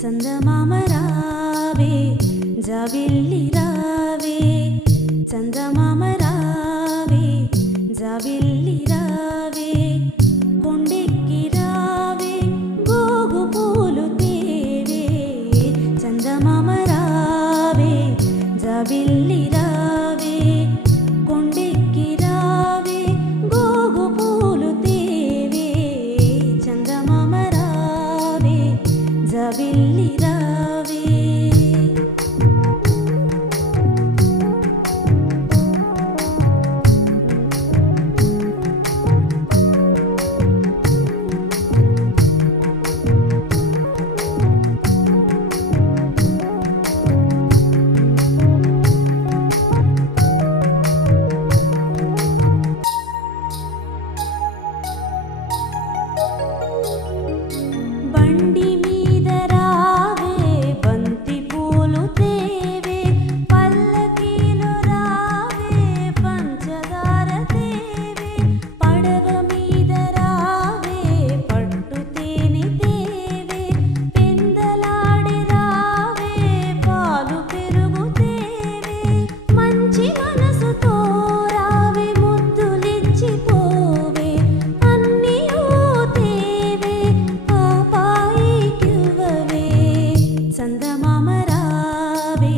చందమామ రావే జాబిల్లి రావే చందమామ రావే జాబిల్లి రావే కొండెక్కి రావే గోగు పూలు తేవే చందమామ రావే జాబిల్లి రావే కొండెక్కి రావే గోగు పూలు తేవే చందమామ రావే జాబిల్లి రావే బండి మీద రావే బంతి పూలు తేవే పల్లకీలో రావే పంచదార తేవే పడవ మీద రావే పట్టు తేనె తేవే పెందలాడి రావే పాలు పెరుగు తేవే మంచి మనసుతో రావే ముద్దులిచ్చి పోవే అన్నీయూ తేవే చందమామ రావే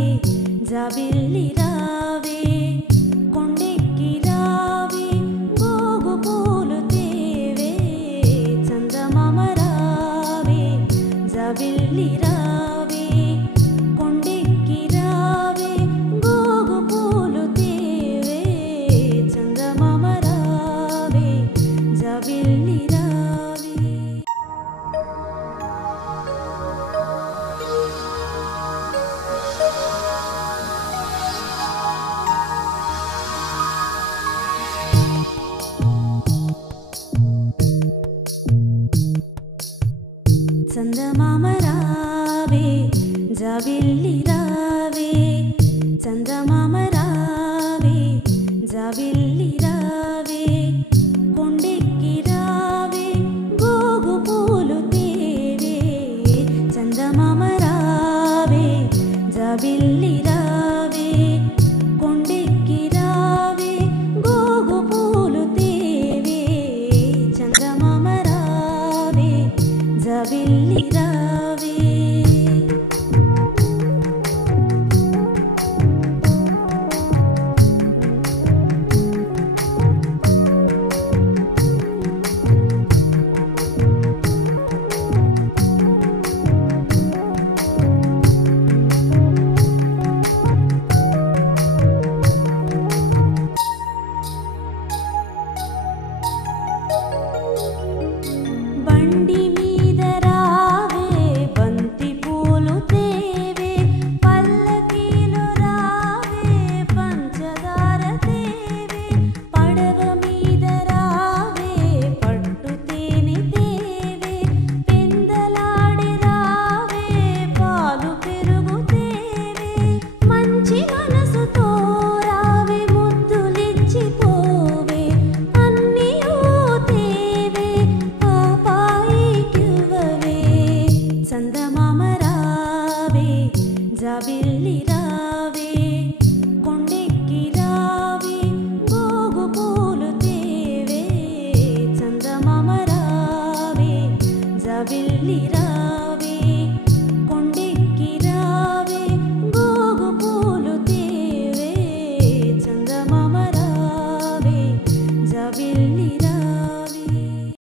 జాబిల్లి రావే కొండెక్కి రావే గోగు పూలు తేవే చందమామ రావే జాబిల్లి రావే కొండెక్కి రావే గోగు పూలు తేవే చందమామ రావే జాబిల్లి రావే చందమామ రావే జాబిల్లి రావే చందమామ రావే జాబిల్లి రావే కొండెక్కి రావే గోగు పూలు తేవే చందమామ రావే జాబిల్లి రావే కొండెక్కి రావే గోగు పూలు తేవే చందమామ రావే జాబిల్లి రావే బండి మీద రావే బంతి పూలు తేవే పల్లకీలో రావే పంచదార తేవే పడవ మీద రావే పట్టు తేనె తేవే పెందలాడి రావే పాలు పెరుగు తేవే మంచి మనసుతో రావే ముద్దులిచ్చి పోవే అన్నీయూ తేవే చందమామ రావే జాబిల్లి రావే కొండెక్కి రావే గోగు పూలు తేవే చందమామ రావే జాబిల్లి రావే